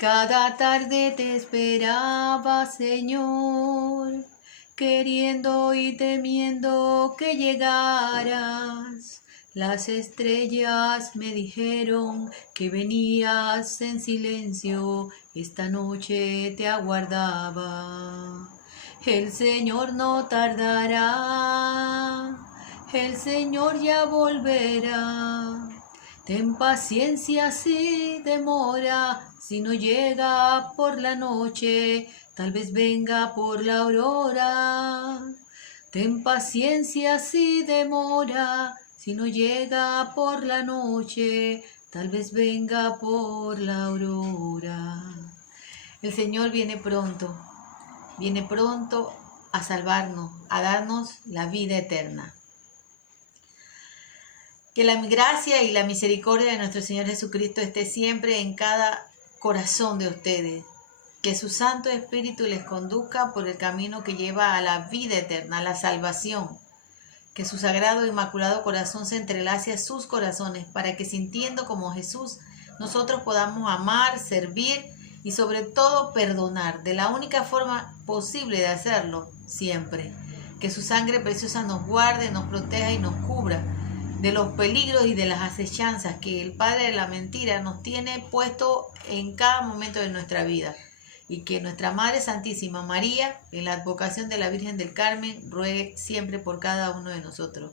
Cada tarde te esperaba, Señor, queriendo y temiendo que llegaras. Las estrellas me dijeron que venías en silencio, esta noche te aguardaba. El Señor no tardará, el Señor ya volverá. Ten paciencia si demora, si no llega por la noche, tal vez venga por la aurora. Ten paciencia si demora, si no llega por la noche, tal vez venga por la aurora. El Señor viene pronto a salvarnos, a darnos la vida eterna. Que la gracia y la misericordia de nuestro Señor Jesucristo esté siempre en cada corazón de ustedes. Que su Santo Espíritu les conduzca por el camino que lleva a la vida eterna, a la salvación. Que su sagrado e inmaculado corazón se entrelace a sus corazones para que, sintiendo como Jesús, nosotros podamos amar, servir y sobre todo perdonar de la única forma posible de hacerlo siempre. Que su sangre preciosa nos guarde, nos proteja y nos cubra de los peligros y de las acechanzas que el Padre de la mentira nos tiene puesto en cada momento de nuestra vida. Y que nuestra Madre Santísima María, en la advocación de la Virgen del Carmen, ruegue siempre por cada uno de nosotros.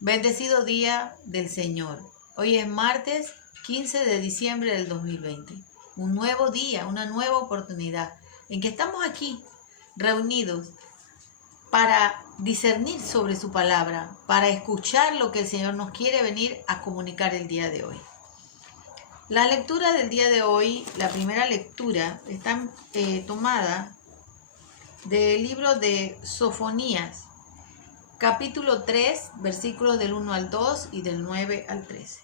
Bendecido día del Señor. Hoy es martes 15 de diciembre del 2020. Un nuevo día, una nueva oportunidad en que estamos aquí reunidos para discernir sobre su palabra, para escuchar lo que el Señor nos quiere venir a comunicar el día de hoy. La lectura del día de hoy, la primera lectura, está tomada del libro de Sofonías, capítulo 3, versículos del 1 al 2 y del 9 al 13.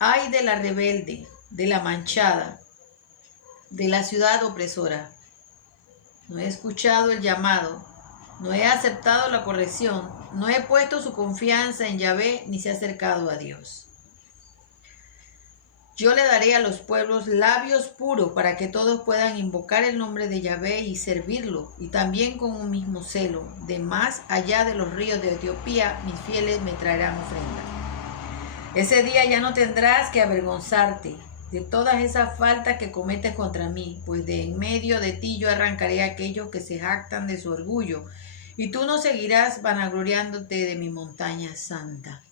Ay de la rebelde, de la manchada, de la ciudad opresora. No he escuchado el llamado, no he aceptado la corrección, no he puesto su confianza en Yahvé ni se ha acercado a Dios. Yo le daré a los pueblos labios puros para que todos puedan invocar el nombre de Yahvé y servirlo, y también con un mismo celo. De más allá de los ríos de Etiopía, mis fieles me traerán ofrenda. Ese día ya no tendrás que avergonzarte de todas esas faltas que cometes contra mí, pues de en medio de ti yo arrancaré a aquellos que se jactan de su orgullo, y tú no seguirás vanagloriándote de mi montaña santa.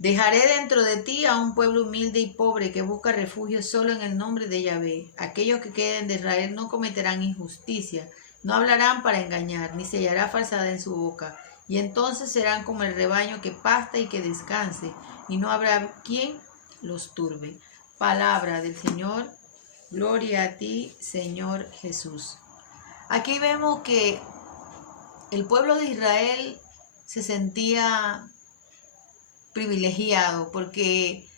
Dejaré dentro de ti a un pueblo humilde y pobre que busca refugio solo en el nombre de Yahvé. Aquellos que queden de Israel no cometerán injusticia, no hablarán para engañar, ni se hallará falsedad en su boca, y entonces serán como el rebaño que pasta y que descanse, y no habrá quien los turbe. Palabra del Señor, gloria a ti, Señor Jesús. Aquí vemos que el pueblo de Israel se sentía privilegiado porque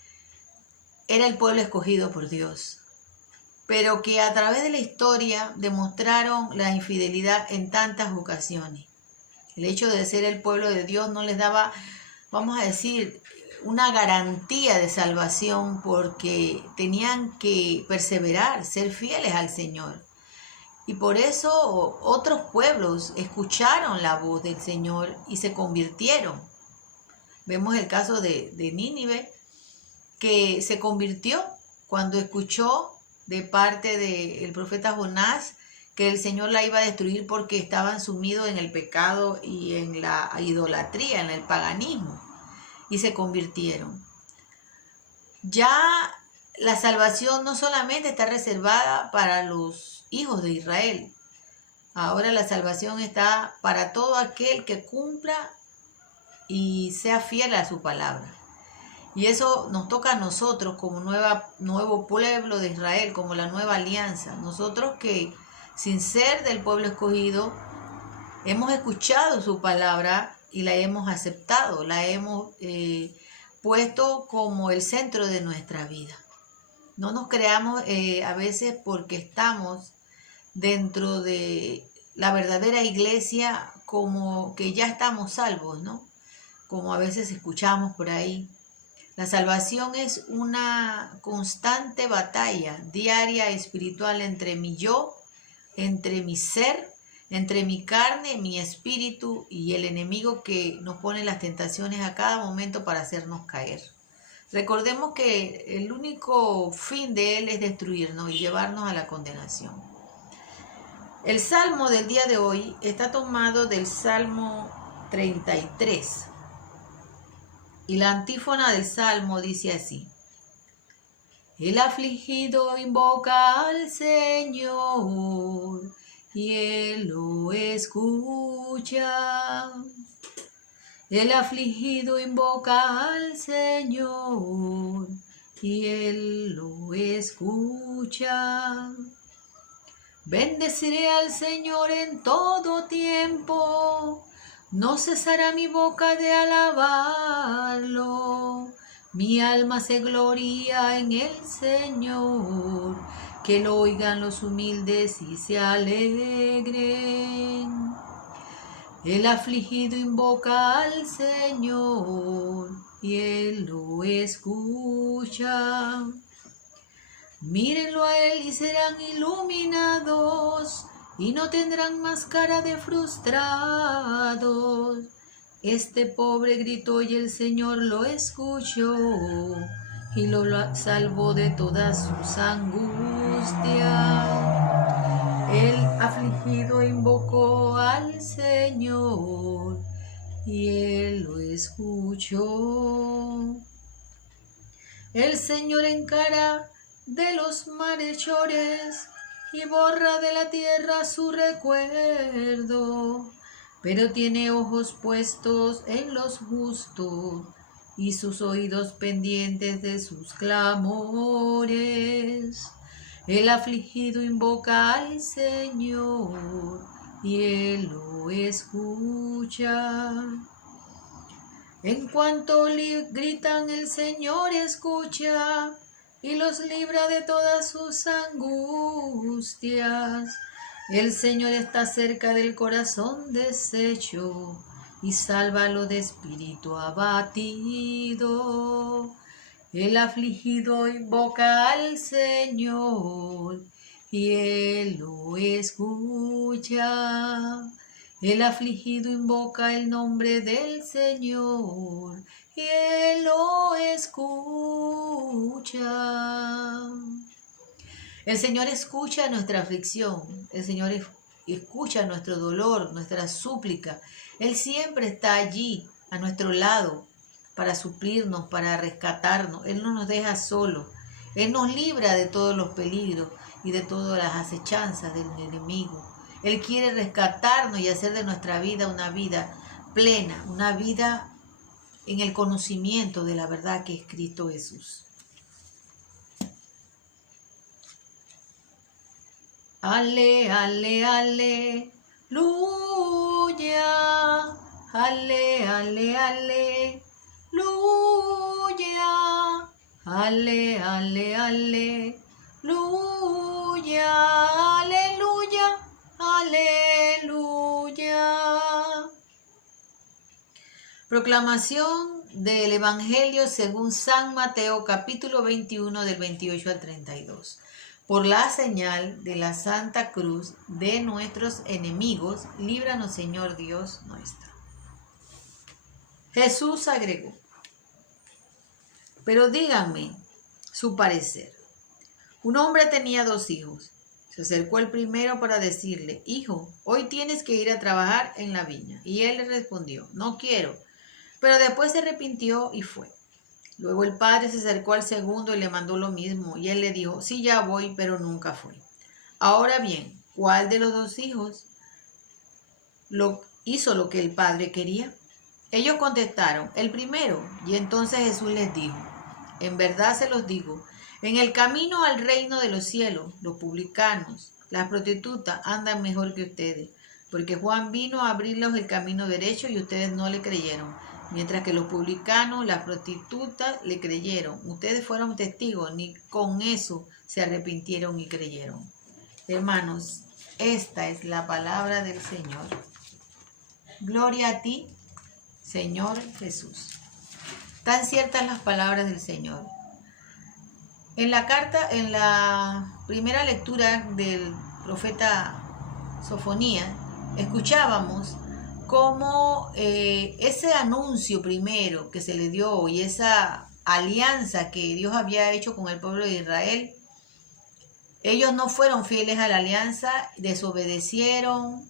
era el pueblo escogido por Dios, pero que a través de la historia demostraron la infidelidad en tantas ocasiones. El hecho de ser el pueblo de Dios no les daba, vamos a decir, una garantía de salvación porque tenían que perseverar, ser fieles al Señor. Y por eso otros pueblos escucharon la voz del Señor y se convirtieron. Vemos el caso de Nínive, que se convirtió cuando escuchó de parte del profeta Jonás que el Señor la iba a destruir porque estaban sumidos en el pecado y en la idolatría, en el paganismo. Y se convirtieron. Ya la salvación no solamente está reservada para los hijos de Israel. Ahora la salvación está para todo aquel que cumpla y sea fiel a su palabra. Y eso nos toca a nosotros como nuevo pueblo de Israel, como la nueva alianza. Nosotros que sin ser del pueblo escogido hemos escuchado su palabra y la hemos aceptado, la hemos puesto como el centro de nuestra vida. No nos creamos a veces porque estamos dentro de la verdadera iglesia como que ya estamos salvos, ¿no? Como a veces escuchamos por ahí. La salvación es una constante batalla diaria espiritual entre mi yo, entre mi ser, entre mi carne, mi espíritu y el enemigo que nos pone las tentaciones a cada momento para hacernos caer. Recordemos que el único fin de él es destruirnos y llevarnos a la condenación. El salmo del día de hoy está tomado del Salmo 33. Y la antífona del salmo dice así: el afligido invoca al Señor y Él lo escucha. El afligido invoca al Señor y Él lo escucha. Bendeciré al Señor en todo tiempo, no cesará mi boca de alabarlo. Mi alma se gloria en el Señor, que lo oigan los humildes y se alegren. El afligido invoca al Señor y Él lo escucha. Mírenlo a Él y serán iluminados y no tendrán más cara de frustrados. Este pobre gritó y el Señor lo escuchó y lo salvó de todas sus angustias. El afligido invocó al Señor y Él lo escuchó. El Señor encara de los malhechores y borra de la tierra su recuerdo, pero tiene ojos puestos en los justos y sus oídos pendientes de sus clamores. El afligido invoca al Señor y Él lo escucha. En cuanto gritan, el Señor escucha y los libra de todas sus angustias. El Señor está cerca del corazón deshecho y sálvalo de espíritu abatido. El afligido invoca al Señor y Él lo escucha. El afligido invoca el nombre del Señor y Él lo escucha. El Señor escucha nuestra aflicción, el Señor escucha nuestro dolor, nuestra súplica. Él siempre está allí, a nuestro lado, para suplirnos, para rescatarnos. Él no nos deja solos. Él nos libra de todos los peligros y de todas las acechanzas del enemigo. Él quiere rescatarnos y hacer de nuestra vida una vida plena, una vida en el conocimiento de la verdad que es Cristo Jesús. Ale, ale, aleluya. Ale, ale, aleluya. Ale, ale, aleluya. Aleluya. Aleluya. Proclamación del Evangelio según San Mateo, capítulo 21, del 28 al 32. Por la señal de la Santa Cruz de nuestros enemigos, líbranos, Señor Dios nuestro. Jesús agregó: pero díganme su parecer. Un hombre tenía 2 hijos. Se acercó el primero para decirle: hijo, hoy tienes que ir a trabajar en la viña. Y él le respondió: no quiero. Pero después se arrepintió y fue. Luego el padre se acercó al segundo y le mandó lo mismo. Y él le dijo: sí, ya voy, pero nunca fue. Ahora bien, ¿cuál de los 2 hijos hizo lo que el padre quería? Ellos contestaron: el primero. Y entonces Jesús les dijo: en verdad se los digo, en el camino al reino de los cielos, los publicanos, las prostitutas andan mejor que ustedes, porque Juan vino a abrirles el camino derecho y ustedes no le creyeron, mientras que los publicanos, las prostitutas, le creyeron. Ustedes fueron testigos, ni con eso se arrepintieron y creyeron. Hermanos, esta es la palabra del Señor. Gloria a ti, Señor Jesús. Tan ciertas las palabras del Señor. En la primera lectura del profeta Sofonías, escuchábamos cómo ese anuncio primero que se le dio y esa alianza que Dios había hecho con el pueblo de Israel, ellos no fueron fieles a la alianza, desobedecieron,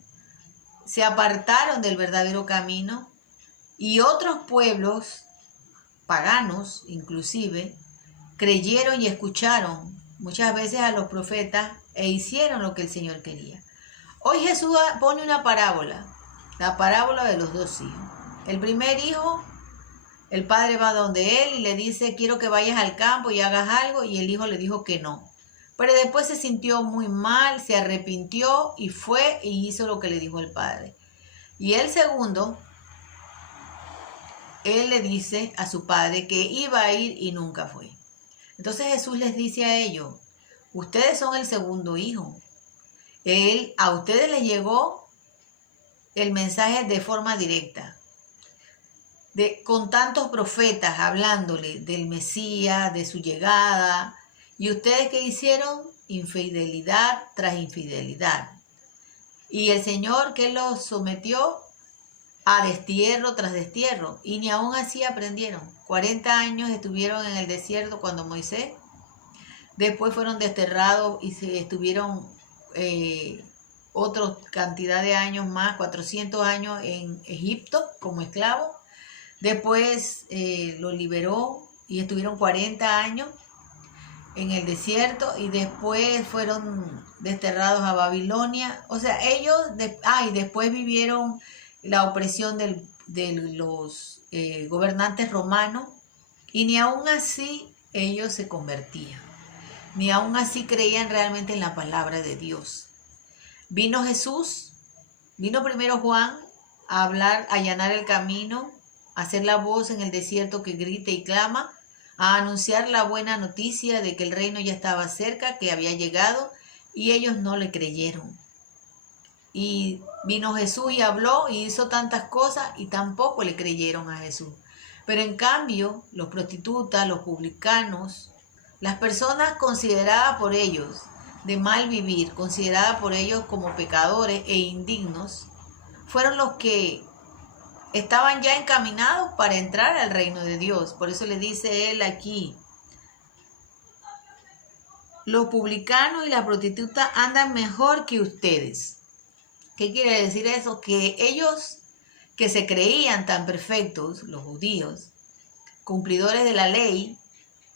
se apartaron del verdadero camino, y otros pueblos paganos inclusive creyeron y escucharon muchas veces a los profetas e hicieron lo que el Señor quería. Hoy Jesús pone una parábola, la parábola de los dos hijos. El primer hijo, el padre va donde él y le dice, quiero que vayas al campo y hagas algo, y el hijo le dijo que no. Pero después se sintió muy mal, se arrepintió y fue y hizo lo que le dijo el padre. Y el segundo, él le dice a su padre que iba a ir y nunca fue. Entonces Jesús les dice a ellos, ustedes son el segundo hijo. A ustedes les llegó el mensaje de forma directa, con tantos profetas hablándole del Mesías, de su llegada. ¿Y ustedes qué hicieron? Infidelidad tras infidelidad. Y el Señor, ¿qué los sometió? A destierro tras destierro, y ni aún así aprendieron. 40 años estuvieron en el desierto cuando Moisés, después fueron desterrados y estuvieron otra cantidad de años más, 400 años en Egipto como esclavos. Después los liberó y estuvieron 40 años en el desierto, y después fueron desterrados a Babilonia. O sea, ellos, y después vivieron la opresión de los gobernantes romanos, y ni aún así ellos se convertían, ni aún así creían realmente en la palabra de Dios. Vino Jesús, vino primero Juan a hablar, a allanar el camino, a hacer la voz en el desierto que grita y clama, a anunciar la buena noticia de que el reino ya estaba cerca, que había llegado, y ellos no le creyeron. Y vino Jesús y habló y hizo tantas cosas y tampoco le creyeron a Jesús. Pero en cambio, los prostitutas, los publicanos, las personas consideradas por ellos de mal vivir, consideradas por ellos como pecadores e indignos, fueron los que estaban ya encaminados para entrar al reino de Dios. Por eso le dice él aquí, los publicanos y las prostitutas andan mejor que ustedes. ¿Qué quiere decir eso? Que ellos que se creían tan perfectos, los judíos, cumplidores de la ley,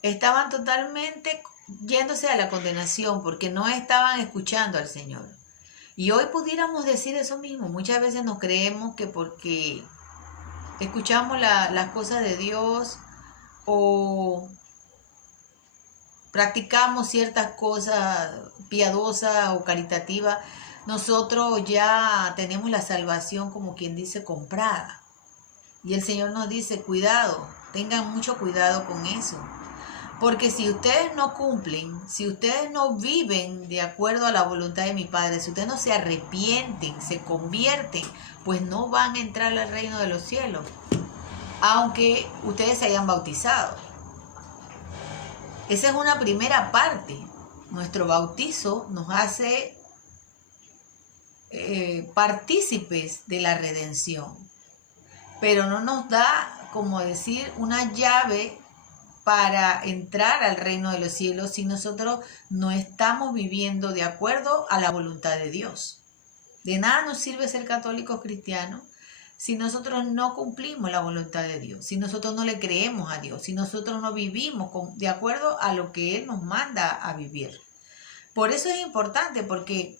estaban totalmente yéndose a la condenación porque no estaban escuchando al Señor. Y hoy pudiéramos decir eso mismo. Muchas veces nos creemos que porque escuchamos las cosas de Dios o practicamos ciertas cosas piadosas o caritativas, nosotros ya tenemos la salvación, como quien dice, comprada. Y el Señor nos dice, cuidado, tengan mucho cuidado con eso. Porque si ustedes no cumplen, si ustedes no viven de acuerdo a la voluntad de mi Padre, si ustedes no se arrepienten, se convierten, pues no van a entrar al reino de los cielos, aunque ustedes se hayan bautizado. Esa es una primera parte. Nuestro bautizo nos hace partícipes de la redención, pero no nos da, como decir, una llave para entrar al reino de los cielos si nosotros no estamos viviendo de acuerdo a la voluntad de Dios. De nada nos sirve ser católicos cristianos si nosotros no cumplimos la voluntad de Dios, si nosotros no le creemos a Dios, si nosotros no vivimos de acuerdo a lo que Él nos manda a vivir. Por eso es importante, porque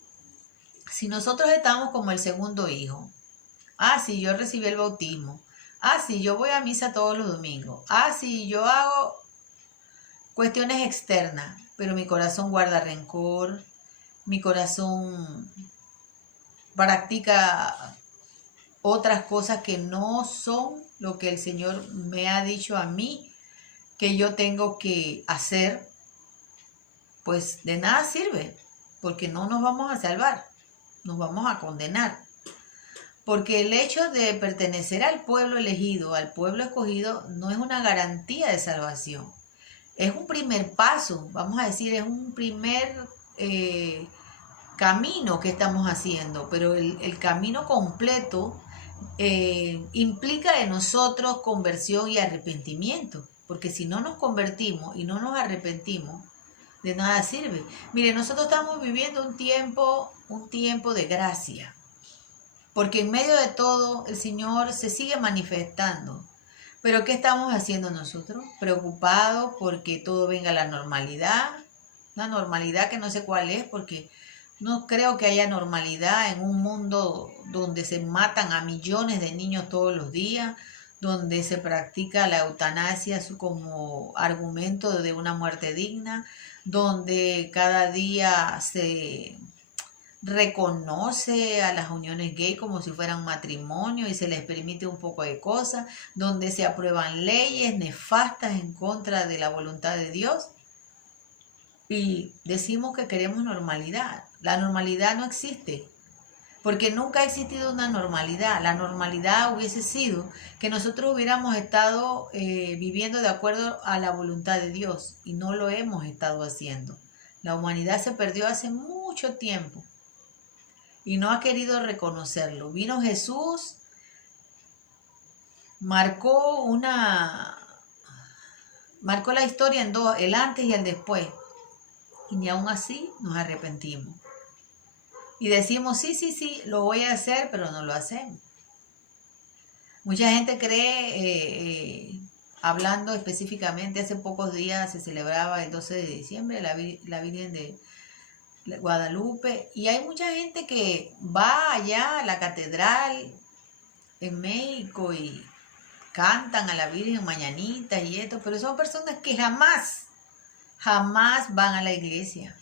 si nosotros estamos como el segundo hijo, si yo recibí el bautismo, si yo voy a misa todos los domingos, si yo hago cuestiones externas, pero mi corazón guarda rencor, mi corazón practica otras cosas que no son lo que el Señor me ha dicho a mí que yo tengo que hacer, pues de nada sirve, porque no nos vamos a salvar, nos vamos a condenar. Porque el hecho de pertenecer al pueblo elegido, al pueblo escogido, no es una garantía de salvación. Es un primer paso, vamos a decir, es un primer camino que estamos haciendo, pero el camino completo implica en nosotros conversión y arrepentimiento, porque si no nos convertimos y no nos arrepentimos, de nada sirve. Mire, nosotros estamos viviendo un tiempo de gracia, porque en medio de todo el Señor se sigue manifestando. Pero ¿qué estamos haciendo nosotros? Preocupados porque todo venga a la normalidad, una normalidad que no sé cuál es, porque no creo que haya normalidad en un mundo donde se matan a millones de niños todos los días, donde se practica la eutanasia como argumento de una muerte digna, donde cada día se reconoce a las uniones gay como si fueran matrimonio y se les permite un poco de cosas, donde se aprueban leyes nefastas en contra de la voluntad de Dios y decimos que queremos normalidad. La normalidad no existe, porque nunca ha existido una normalidad. La normalidad hubiese sido que nosotros hubiéramos estado viviendo de acuerdo a la voluntad de Dios y no lo hemos estado haciendo. La humanidad se perdió hace mucho tiempo y no ha querido reconocerlo. Vino Jesús, marcó la historia en dos, el antes y el después, y ni aún así nos arrepentimos. Y decimos, sí, lo voy a hacer, pero no lo hacemos. Mucha gente cree, hablando específicamente, hace pocos días se celebraba el 12 de diciembre la Virgen de Guadalupe, y hay mucha gente que va allá a la catedral en México y cantan a la Virgen mañanitas y esto, pero son personas que jamás van a la iglesia.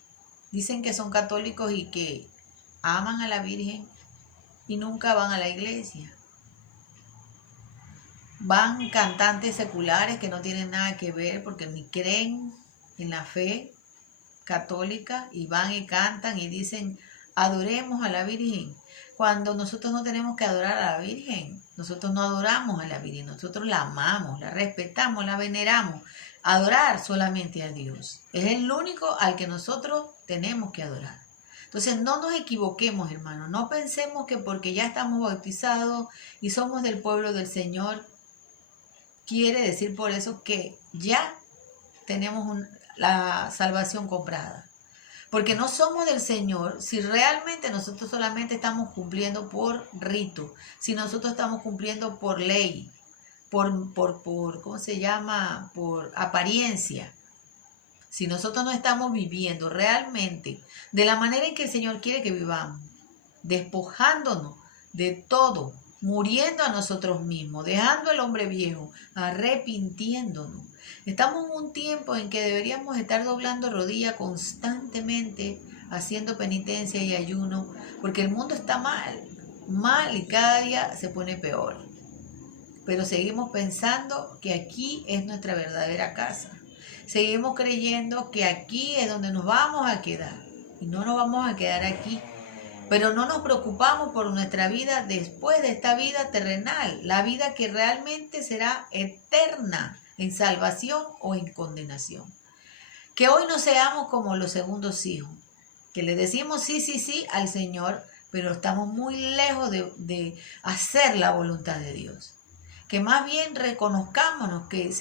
Dicen que son católicos y que aman a la Virgen y nunca van a la iglesia. Van cantantes seculares que no tienen nada que ver porque ni creen en la fe católica y van y cantan y dicen adoremos a la Virgen, cuando nosotros no tenemos que adorar a la Virgen. Nosotros no adoramos a la Virgen, nosotros la amamos, la respetamos, la veneramos. Adorar solamente a Dios, es el único al que nosotros tenemos que adorar. Entonces no nos equivoquemos, hermanos, no pensemos que porque ya estamos bautizados y somos del pueblo del Señor, quiere decir por eso que ya tenemos la salvación comprada. Porque no somos del Señor si realmente nosotros solamente estamos cumpliendo por rito, si nosotros estamos cumpliendo por ley, por ¿cómo se llama? Por apariencia. Si nosotros no estamos viviendo realmente de la manera en que el Señor quiere que vivamos, despojándonos de todo, muriendo a nosotros mismos, dejando al hombre viejo, arrepintiéndonos. Estamos en un tiempo en que deberíamos estar doblando rodillas constantemente, haciendo penitencia y ayuno, porque el mundo está mal y cada día se pone peor. Pero seguimos pensando que aquí es nuestra verdadera casa. Seguimos creyendo que aquí es donde nos vamos a quedar y no nos vamos a quedar aquí. Pero no nos preocupamos por nuestra vida después de esta vida terrenal, la vida que realmente será eterna en salvación o en condenación. Que hoy no seamos como los segundos hijos, que le decimos sí al Señor, pero estamos muy lejos de hacer la voluntad de Dios. Que más bien reconozcámonos que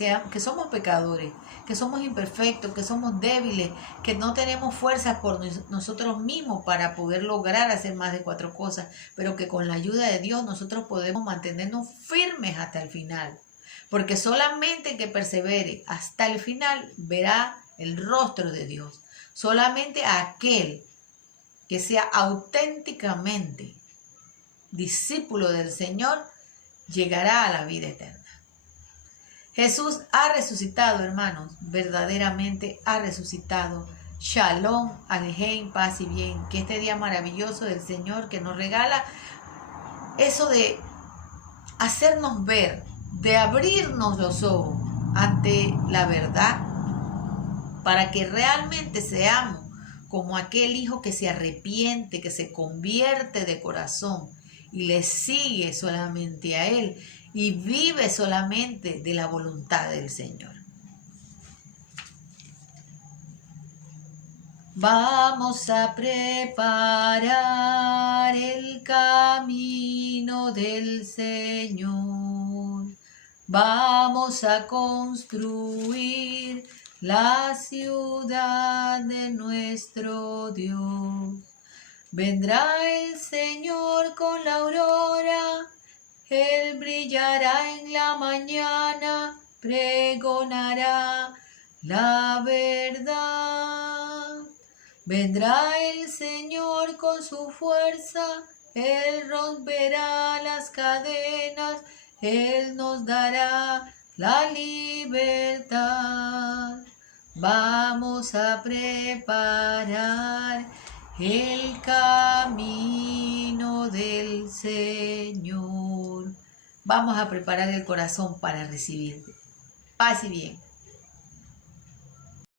somos pecadores, que somos imperfectos, que somos débiles, que no tenemos fuerzas por nosotros mismos para poder lograr hacer más de 4 cosas, pero que con la ayuda de Dios nosotros podemos mantenernos firmes hasta el final. Porque solamente el que persevere hasta el final verá el rostro de Dios. Solamente aquel que sea auténticamente discípulo del Señor llegará a la vida eterna. Jesús ha resucitado, hermanos, verdaderamente ha resucitado. Shalom, Alejem, paz y bien. Que este día maravilloso del Señor que nos regala eso de hacernos ver, de abrirnos los ojos ante la verdad, para que realmente seamos como aquel hijo que se arrepiente, que se convierte de corazón y le sigue solamente a Él y vive solamente de la voluntad del Señor. Vamos a preparar el camino del Señor. Vamos a construir la ciudad de nuestro Dios. Vendrá el Señor con la aurora, Él brillará en la mañana, pregonará la verdad. Vendrá el Señor con su fuerza, Él romperá las cadenas, Él nos dará la libertad. Vamos a preparar el camino del Señor. Vamos a preparar el corazón para recibirte. Paz y bien.